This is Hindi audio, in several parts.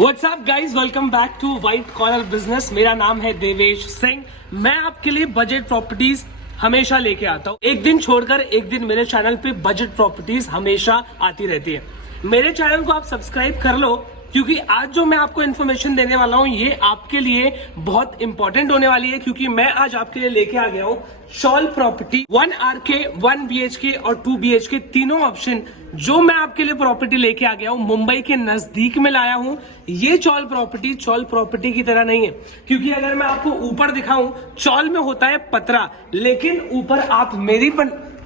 WhatsApp guys, welcome back to white collar business. मेरा नाम है देवेश सिंह। मैं आपके लिए बजट प्रॉपर्टीज हमेशा लेके आता हूँ। एक दिन छोड़कर एक दिन मेरे चैनल पे बजट प्रॉपर्टीज हमेशा आती रहती है। मेरे चैनल को आप सब्सक्राइब कर लो, क्योंकि आज जो मैं आपको इन्फॉर्मेशन देने वाला हूँ ये आपके लिए बहुत इंपॉर्टेंट होने वाली है। क्योंकि मैं आज आपके लिए लेके आ गया हूँ चौल प्रॉपर्टी 1 RK, 1 BHK और 2 BHK तीनों ऑप्शन जो मैं आपके लिए प्रॉपर्टी लेके आ गया हूँ, मुंबई के नजदीक में लाया हूँ। ये चौल प्रॉपर्टी की तरह नहीं है, क्योंकि अगर मैं आपको ऊपर दिखाऊं, चौल में होता है पतरा, लेकिन ऊपर आप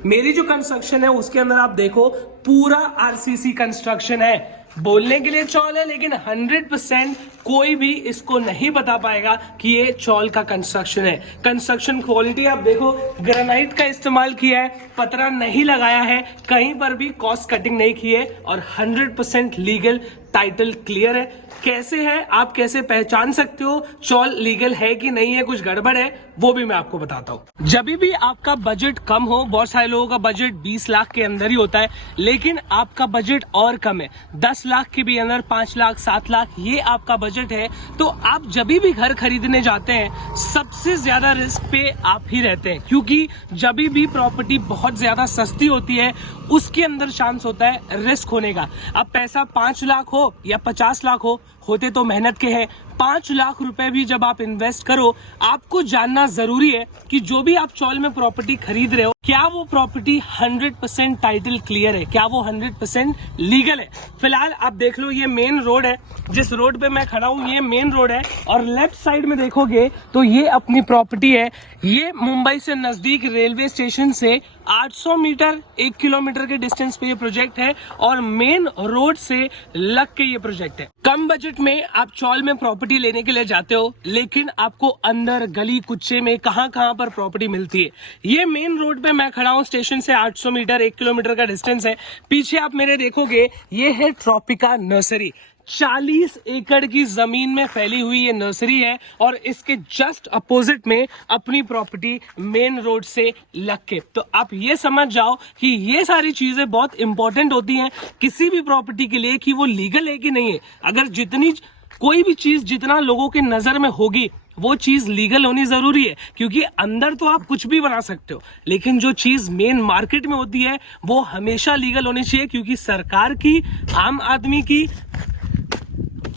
मेरी जो कंस्ट्रक्शन है उसके अंदर आप देखो पूरा RCC कंस्ट्रक्शन है। बोलने के लिए चौल है, लेकिन 100% कोई भी इसको नहीं बता पाएगा कि ये चौल का कंस्ट्रक्शन है। कंस्ट्रक्शन क्वालिटी आप देखो, ग्रेनाइट का इस्तेमाल किया है, पतरा नहीं लगाया है, कहीं पर भी कॉस्ट कटिंग नहीं की है और 100% लीगल टाइटल क्लियर है। कैसे है, आप कैसे पहचान सकते हो चौल लीगल है कि नहीं है, कुछ गड़बड़ है, वो भी मैं आपको बताता हूँ। जब भी आपका बजट कम हो, बहुत सारे लोगों का बजट 20 लाख के अंदर ही होता है, लेकिन आपका बजट और कम है, 10 लाख के भी अंदर, 5 लाख, 7 लाख, ये आपका बजट है, तो आप जब भी घर खरीदने जाते हैं सबसे ज्यादा रिस्क पे आप ही रहते हैं। क्योंकि जब भी प्रॉपर्टी बहुत ज्यादा सस्ती होती है उसके अंदर चांस होता है रिस्क होने का। अब पैसा 5 लाख हो या 50 लाख हो, होते तो मेहनत के हैं। 5 लाख रुपए भी जब आप इन्वेस्ट करो, आपको जानना जरूरी है कि जो भी आप चौल में प्रॉपर्टी खरीद रहे हो, क्या वो प्रॉपर्टी 100% टाइटल क्लियर है, क्या वो 100% लीगल है। फिलहाल आप देख लो, ये मेन रोड है, जिस रोड पे मैं खड़ा हूँ ये मेन रोड है, और लेफ्ट साइड में देखोगे तो ये अपनी प्रॉपर्टी है। ये मुंबई से नजदीक रेलवे स्टेशन से 800 मीटर, 1 किलोमीटर के डिस्टेंस पे ये प्रोजेक्ट है, और मेन रोड से लग के ये प्रोजेक्ट है। कम बजट में आप चौल में प्रॉपर्टी लेने के लिए जाते हो, लेकिन आपको अंदर गली कुच्चे में कहां पर प्रॉपर्टी मिलती है। ये मेन रोड पे मैं खड़ा हूं, स्टेशन से 800 मीटर, 1 किलोमीटर का डिस्टेंस है। पीछे आप मेरे देखोगे ये है ट्रॉपिका नर्सरी। 40 एकड़ की जमीन में फैली हुई ये नर्सरी है, और इसके जस्ट अपोजिट में अपनी प्रॉपर्टी मेन रोड से लग के। तो आप ये समझ जाओ कि ये सारी चीजें बहुत इंपॉर्टेंट होती हैं किसी भी प्रॉपर्टी के लिए, कि वो लीगल है कि नहीं है। अगर कोई भी चीज जितना लोगों के नजर में होगी, वो चीज लीगल होनी जरूरी है। क्योंकि अंदर तो आप कुछ भी बना सकते हो, लेकिन जो चीज मेन मार्केट में होती है वो हमेशा लीगल होनी चाहिए। क्योंकि सरकार की, आम आदमी की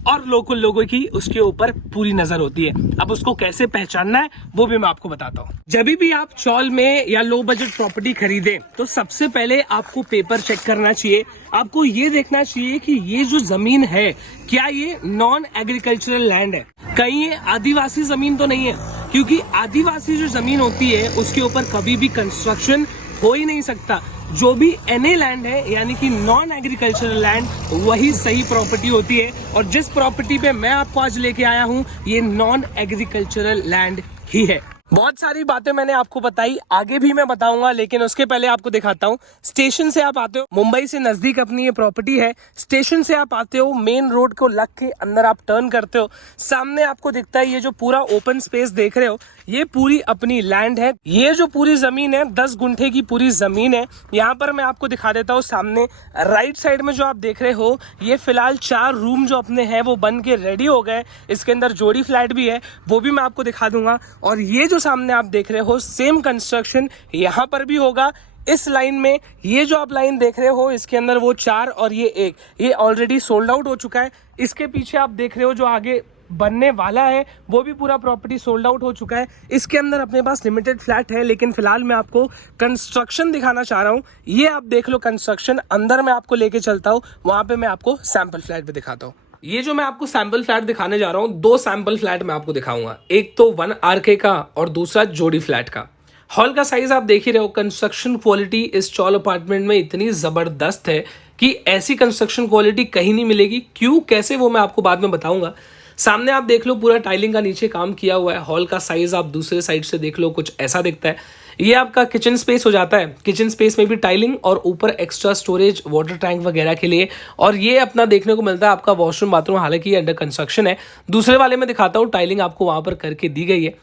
और लोकल लोगों की उसके ऊपर पूरी नजर होती है। अब उसको कैसे पहचानना है वो भी मैं आपको बताता हूँ। जब भी आप चौल में या लो बजट प्रॉपर्टी खरीदें, तो सबसे पहले आपको पेपर चेक करना चाहिए। आपको ये देखना चाहिए कि ये जो जमीन है, क्या ये नॉन एग्रीकल्चरल लैंड है, कहीं ये आदिवासी जमीन तो नहीं है। क्योंकि आदिवासी जो जमीन होती है उसके ऊपर कभी भी कंस्ट्रक्शन हो ही नहीं सकता। जो भी NA लैंड है, यानी कि नॉन एग्रीकल्चरल लैंड, वही सही प्रॉपर्टी होती है। और जिस प्रॉपर्टी पे मैं आपको आज लेके आया हूँ, ये नॉन एग्रीकल्चरल लैंड ही है। बहुत सारी बातें मैंने आपको बताई, आगे भी मैं बताऊंगा, लेकिन उसके पहले आपको दिखाता हूँ। स्टेशन से आप आते हो, मुंबई से नजदीक अपनी ये प्रॉपर्टी है। स्टेशन से आप आते हो, मेन रोड को लग के अंदर आप टर्न करते हो, सामने आपको दिखता है ये जो पूरा ओपन स्पेस देख रहे हो, ये पूरी अपनी लैंड है। ये जो पूरी जमीन है 10 गुंठे की पूरी जमीन है। यहाँ पर मैं आपको दिखा देता हूँ, सामने राइट साइड में जो आप देख रहे हो, ये फिलहाल 4 रूम जो अपने हैं वो बन के रेडी हो गए। इसके अंदर जोड़ी फ्लैट भी है, वो भी मैं आपको दिखा दूंगा। और ये जो सामने आप देख रहे हो, सेम कंस्ट्रक्शन यहाँ पर भी होगा। इस लाइन में, ये जो आप लाइन देख रहे हो, इसके अंदर वो 4 और ये 1, ये ऑलरेडी सोल्ड आउट हो चुका है। इसके पीछे आप देख रहे हो जो आगे बनने वाला है, वो भी पूरा प्रॉपर्टी सोल्ड आउट हो चुका है। इसके अंदर अपने पास लिमिटेड फ्लैट है, लेकिन फिलहाल मैं आपको कंस्ट्रक्शन दिखाना चाह रहा हूँ। ये आप देख लो कंस्ट्रक्शन, अंदर मैं आपको लेके चलता हूँ, वहां पे मैं आपको सैंपल फ्लैट भी दिखाता हूँ। ये जो मैं आपको सैंपल फ्लैट दिखाने जा रहा हूँ, 2 सैंपल फ्लैट मैं आपको दिखाऊंगा। एक तो 1 RK का और दूसरा जोड़ी फ्लैट का। हॉल का साइज आप देख ही रहे हो। कंस्ट्रक्शन क्वालिटी इस चौल अपार्टमेंट में इतनी जबरदस्त है कि ऐसी कंस्ट्रक्शन क्वालिटी कहीं नहीं मिलेगी। क्यों, कैसे, वो मैं आपको बाद में बताऊंगा। सामने आप देख लो, पूरा टाइलिंग का नीचे काम किया हुआ है। हॉल का साइज आप दूसरे साइड से देख लो, कुछ ऐसा दिखता है। ये आपका किचन स्पेस हो जाता है। किचन स्पेस में भी टाइलिंग और ऊपर एक्स्ट्रा स्टोरेज, वाटर टैंक वगैरह के लिए। और ये अपना देखने को मिलता है आपका वॉशरूम बाथरूम, हालांकि ये अंडर कंस्ट्रक्शन है। दूसरे वाले में दिखाता हूँ, टाइलिंग आपको वहां पर करके दी गई है।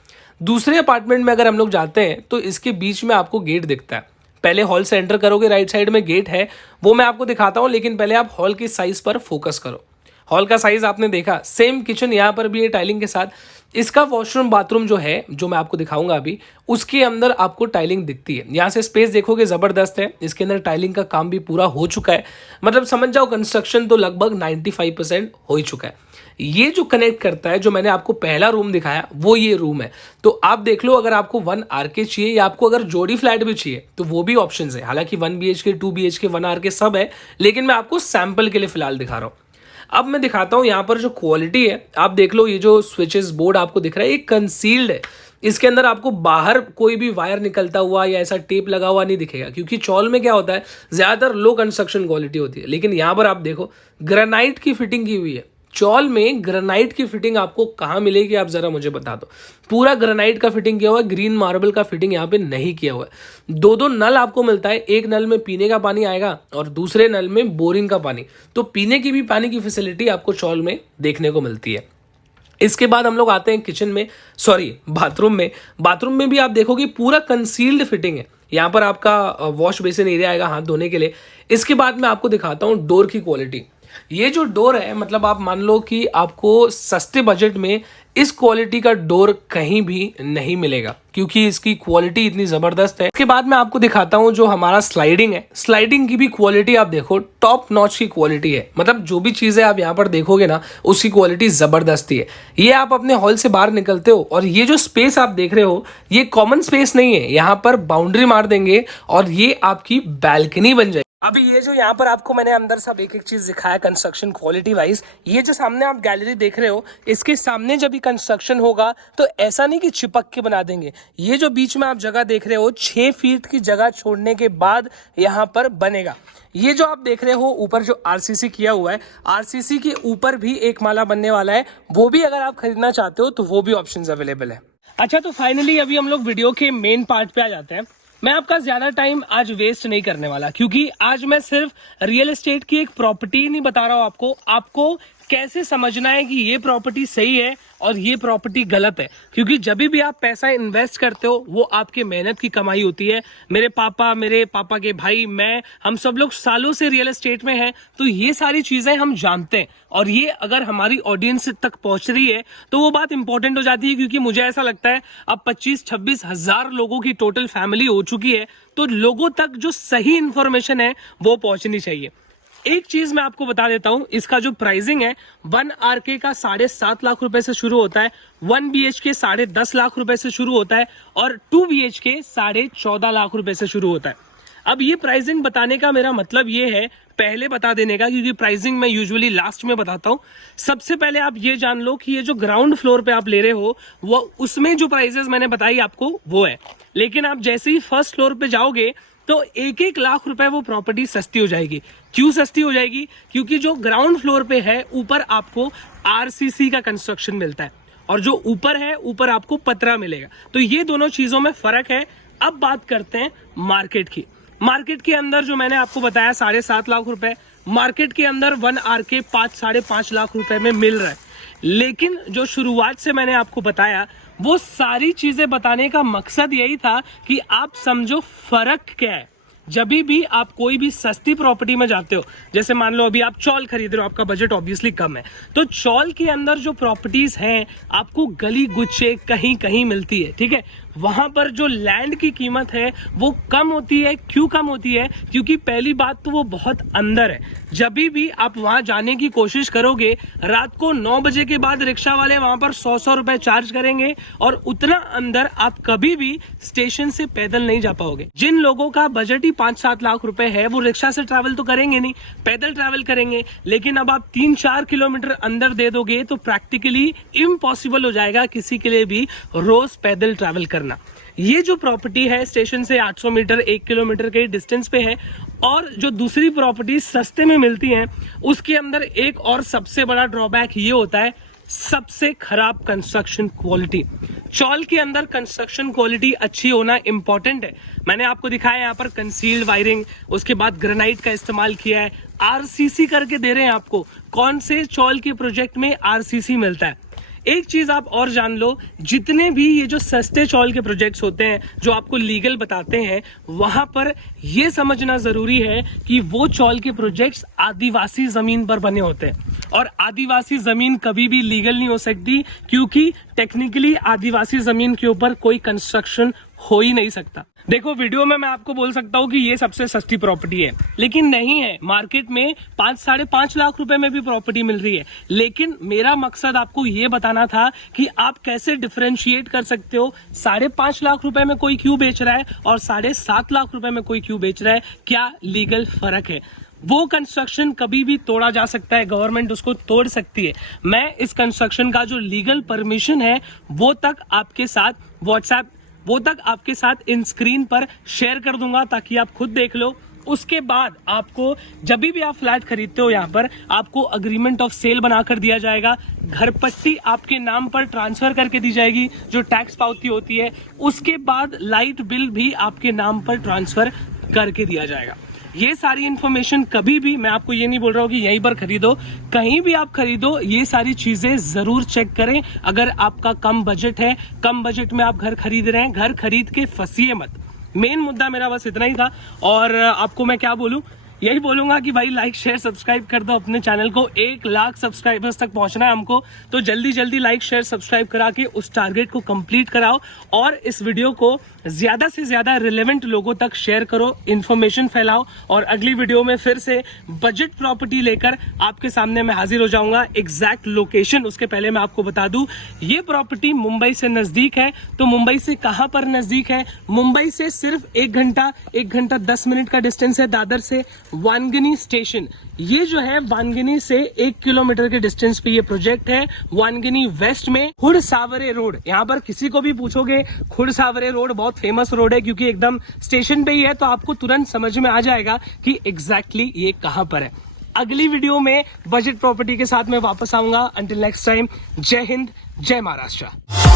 दूसरे अपार्टमेंट में अगर हम लोग जाते हैं तो इसके बीच में आपको गेट दिखता है। पहले हॉल से एंटर करोगे, राइट साइड में गेट है, वो मैं आपको दिखाता हूँ, लेकिन पहले आप हॉल की साइज पर फोकस करो। हॉल का साइज आपने देखा, सेम किचन यहाँ पर भी है टाइलिंग के साथ। इसका वॉशरूम बाथरूम जो है, जो मैं आपको दिखाऊंगा अभी, उसके अंदर आपको टाइलिंग दिखती है। यहाँ से स्पेस देखोगे ज़बरदस्त है। इसके अंदर टाइलिंग का काम भी पूरा हो चुका है, मतलब समझ जाओ कंस्ट्रक्शन तो लगभग 95% हो ही चुका है। ये जो कनेक्ट करता है, जो मैंने आपको पहला रूम दिखाया, वो ये रूम है। तो आप देख लो, अगर आपको 1 RK चाहिए या आपको अगर जोड़ी फ्लैट भी चाहिए तो वो भी ऑप्शन है। हालांकि 1 BHK 2 BHK 1 RK सब है, लेकिन मैं आपको सैंपल के लिए फिलहाल दिखा रहा हूँ। अब मैं दिखाता हूं यहाँ पर जो क्वालिटी है, आप देख लो। ये जो स्विचेस बोर्ड आपको दिख रहा है, ये कंसील्ड है। इसके अंदर आपको बाहर कोई भी वायर निकलता हुआ या ऐसा टेप लगा हुआ नहीं दिखेगा, क्योंकि चौल में क्या होता है, ज्यादातर लो कंस्ट्रक्शन क्वालिटी होती है। लेकिन यहाँ पर आप देखो, ग्रेनाइट की फिटिंग की हुई है। चौल में ग्रेनाइट की फिटिंग आपको कहाँ मिलेगी, आप जरा मुझे बता दो। पूरा ग्रेनाइट का फिटिंग किया हुआ है, ग्रीन मार्बल का फिटिंग यहाँ पे नहीं किया हुआ है। 2 नल आपको मिलता है, एक नल में पीने का पानी आएगा और दूसरे नल में बोरिंग का पानी। तो पीने की भी पानी की फैसिलिटी आपको चौल में देखने को मिलती है। इसके बाद हम लोग आते हैं किचन में, सॉरी बाथरूम में। बाथरूम में भी आप देखोगे पूरा कंसील्ड फिटिंग है। यहाँ पर आपका वॉश बेसिन एरिया आएगा हाथ धोने के लिए। इसके बाद मैं आपको दिखाता हूँ डोर की क्वालिटी। ये जो डोर है, मतलब आप मान लो कि आपको सस्ते बजट में इस क्वालिटी का डोर कहीं भी नहीं मिलेगा, क्योंकि इसकी क्वालिटी इतनी जबरदस्त है। इसके बाद मैं आपको दिखाता हूं जो हमारा स्लाइडिंग है। स्लाइडिंग की भी क्वालिटी आप देखो, टॉप नॉच की क्वालिटी है। मतलब जो भी चीजें आप यहाँ पर देखोगे ना, उसकी क्वालिटी जबरदस्ती है। ये आप अपने हॉल से बाहर निकलते हो और ये जो स्पेस आप देख रहे हो, ये कॉमन स्पेस नहीं है। यहाँ पर बाउंड्री मार देंगे और ये आपकी बैल्कनी बन जाएगी। अभी ये जो यहाँ पर आपको मैंने अंदर सब एक एक चीज दिखाया कंस्ट्रक्शन क्वालिटी वाइज, ये जो सामने आप गैलरी देख रहे हो, इसके सामने जब भी कंस्ट्रक्शन होगा तो ऐसा नहीं कि चिपक के बना देंगे। ये जो बीच में आप जगह देख रहे हो, 6 फीट की जगह छोड़ने के बाद यहाँ पर बनेगा। ये जो आप देख रहे हो ऊपर जो RCC किया हुआ है, RCC के ऊपर भी एक माला बनने वाला है। वो भी अगर आप खरीदना चाहते हो तो वो भी ऑप्शन अवेलेबल है। अच्छा, तो फाइनली अभी हम लोग वीडियो के मेन पार्ट पे आ जाते हैं। मैं आपका ज्यादा टाइम आज वेस्ट नहीं करने वाला, क्योंकि आज मैं सिर्फ रियल एस्टेट की एक प्रॉपर्टी नहीं बता रहा हूं आपको कैसे समझना है कि ये प्रॉपर्टी सही है और ये प्रॉपर्टी गलत है। क्योंकि जब भी आप पैसा इन्वेस्ट करते हो, वो आपके मेहनत की कमाई होती है। मेरे पापा के भाई, मैं, हम सब लोग सालों से रियल एस्टेट में हैं, तो ये सारी चीजें हम जानते हैं। और ये अगर हमारी ऑडियंस तक पहुंच रही है तो वो बात इंपॉर्टेंट हो जाती है, क्योंकि मुझे ऐसा लगता है अब 25-26 हजार लोगों की टोटल फैमिली हो चुकी है, तो लोगों तक जो सही इंफॉर्मेशन है वो पहुंचनी चाहिए। एक चीज मैं आपको बता देता हूं, इसका जो प्राइसिंग है 1 RK का 7.5 लाख रुपए से शुरू होता है, 1 BHK 10.5 लाख रुपए से शुरू होता है और 2 BHK 14.5 लाख रुपए से शुरू होता है। अब ये प्राइसिंग बताने का मेरा मतलब ये है, पहले बता देने का, क्योंकि प्राइसिंग मैं यूजुअली लास्ट में बताता हूं। सबसे पहले आप ये जान लो कि ये जो ग्राउंड फ्लोर पे आप ले रहे हो, वो उसमें जो प्राइसेस मैंने बताई आपको वो है। लेकिन आप जैसे ही फर्स्ट फ्लोर पे जाओगे तो 1-1 लाख रुपए वो प्रॉपर्टी सस्ती हो जाएगी। क्यों सस्ती हो जाएगी? क्योंकि जो ग्राउंड फ्लोर पे है, ऊपर आपको RCC का कंस्ट्रक्शन मिलता है और जो ऊपर है, ऊपर आपको पतरा मिलेगा। तो ये दोनों चीजों में फर्क है। अब बात करते हैं मार्केट की। मार्केट के अंदर जो मैंने आपको बताया 7.5 लाख रुपए, मार्केट के अंदर 1 RK 5-5.5 लाख रुपए में मिल रहा है। लेकिन जो शुरुआत से मैंने आपको बताया, वो सारी चीजें बताने का मकसद यही था कि आप समझो फर्क क्या है। जब भी आप कोई भी सस्ती प्रॉपर्टी में जाते हो, जैसे मान लो अभी आप चौल खरीद रहे हो, आपका बजट ऑब्वियसली कम है, तो चौल के अंदर जो प्रॉपर्टीज हैं आपको गली गुच्छे कहीं कहीं मिलती है, ठीक है। वहां पर जो लैंड की कीमत है वो कम होती है। क्यों कम होती है? क्योंकि पहली बात तो वो बहुत अंदर है। जब भी आप वहां जाने की कोशिश करोगे, रात को 9 बजे के बाद रिक्शा वाले वहां पर 100 रुपए चार्ज करेंगे और उतना अंदर आप कभी भी स्टेशन से पैदल नहीं जा पाओगे। जिन लोगों का बजट ही 5-7 लाख रुपए है, वो रिक्शा से ट्रैवल तो करेंगे नहीं, पैदल ट्रैवल करेंगे। लेकिन अब आप 3-4 किलोमीटर अंदर दे दोगे तो प्रैक्टिकली इम्पॉसिबल हो जाएगा किसी के लिए भी रोज पैदल ट्रैवल करना। ये जो प्रॉपर्टी है स्टेशन से 800 मीटर 1 किलोमीटर के डिस्टेंस पे है। और जो दूसरी प्रॉपर्टी सस्ते में मिलती हैं, उसके अंदर एक और सबसे बड़ा ड्रॉबैक ये होता है, सबसे खराब कंस्ट्रक्शन क्वालिटी। चौल के अंदर कंस्ट्रक्शन क्वालिटी अच्छी होना इंपॉर्टेंट है। मैंने आपको दिखाया यहाँ पर कंसील्ड वायरिंग, उसके बाद ग्रेनाइट का इस्तेमाल किया है, RCC करके दे रहे हैं आपको। कौन से चौल के प्रोजेक्ट में RCC मिलता है? एक चीज आप और जान लो, जितने भी ये जो सस्ते चौल के प्रोजेक्ट्स होते हैं जो आपको लीगल बताते हैं, वहां पर ये समझना जरूरी है कि वो चौल के प्रोजेक्ट्स आदिवासी जमीन पर बने होते हैं और आदिवासी जमीन कभी भी लीगल नहीं हो सकती, क्योंकि टेक्निकली आदिवासी जमीन के ऊपर कोई कंस्ट्रक्शन हो ही नहीं सकता। देखो, वीडियो में मैं आपको बोल सकता हूँ कि ये सबसे सस्ती प्रॉपर्टी है, लेकिन नहीं है। मार्केट में 5-5.5 लाख रुपए में भी प्रॉपर्टी मिल रही है। लेकिन मेरा मकसद आपको ये बताना था कि आप कैसे डिफरेंशिएट कर सकते हो। 5.5 लाख रुपए में कोई क्यों बेच रहा है और 7.5 लाख रुपए में कोई क्यों बेच रहा है, क्या लीगल फर्क है। वो कंस्ट्रक्शन कभी भी तोड़ा जा सकता है, गवर्नमेंट उसको तोड़ सकती है। मैं इस कंस्ट्रक्शन का जो लीगल परमिशन है वो तक आपके साथ इन स्क्रीन पर शेयर कर दूंगा, ताकि आप खुद देख लो। उसके बाद आपको जब भी आप फ्लैट खरीदते हो, यहाँ पर आपको अग्रीमेंट ऑफ सेल बनाकर दिया जाएगा, घर पट्टी आपके नाम पर ट्रांसफर करके दी जाएगी जो टैक्स पावती होती है। उसके बाद लाइट बिल भी आपके नाम पर ट्रांसफर करके दिया जाएगा। ये सारी इन्फॉर्मेशन कभी भी, मैं आपको ये नहीं बोल रहा हूँ कि यहीं पर खरीदो, कहीं भी आप खरीदो, ये सारी चीजें जरूर चेक करें। अगर आपका कम बजट है, कम बजट में आप घर खरीद रहे हैं, घर खरीद के फंसिए मत। मेन मुद्दा मेरा बस इतना ही था। और आपको मैं क्या बोलूं, यही बोलूंगा कि भाई लाइक शेयर सब्सक्राइब कर दो अपने चैनल को। 1 लाख सब्सक्राइबर्स तक पहुंचना है हमको, तो जल्दी जल्दी लाइक शेयर सब्सक्राइब करा के उस टारगेट को कंप्लीट कराओ और इस वीडियो को ज्यादा से ज्यादा रिलेवेंट लोगों तक शेयर करो, इन्फॉर्मेशन फैलाओ। और अगली वीडियो में फिर से बजट प्रॉपर्टी लेकर आपके सामने मैं हाजिर हो जाऊंगा। एग्जैक्ट लोकेशन उसके पहले मैं आपको बता दूं, ये प्रॉपर्टी मुंबई से नजदीक है। तो मुंबई से कहां पर नजदीक है? मुंबई से सिर्फ 1 घंटा 10 मिनट का डिस्टेंस है दादर से वानगनी स्टेशन। ये जो है वानगनी से 1 किलोमीटर के डिस्टेंस पे ये प्रोजेक्ट है, वानगनी वेस्ट में, खुड़सावरे रोड। यहाँ पर किसी को भी पूछोगे, खुड़सावरे रोड बहुत फेमस रोड है, क्योंकि एकदम स्टेशन पे ही है, तो आपको तुरंत समझ में आ जाएगा कि एग्जैक्टली ये कहां पर है। अगली वीडियो में बजट प्रॉपर्टी के साथ मैं वापस आऊंगा। अंटिल नेक्स्ट टाइम, जय हिंद, जय महाराष्ट्र।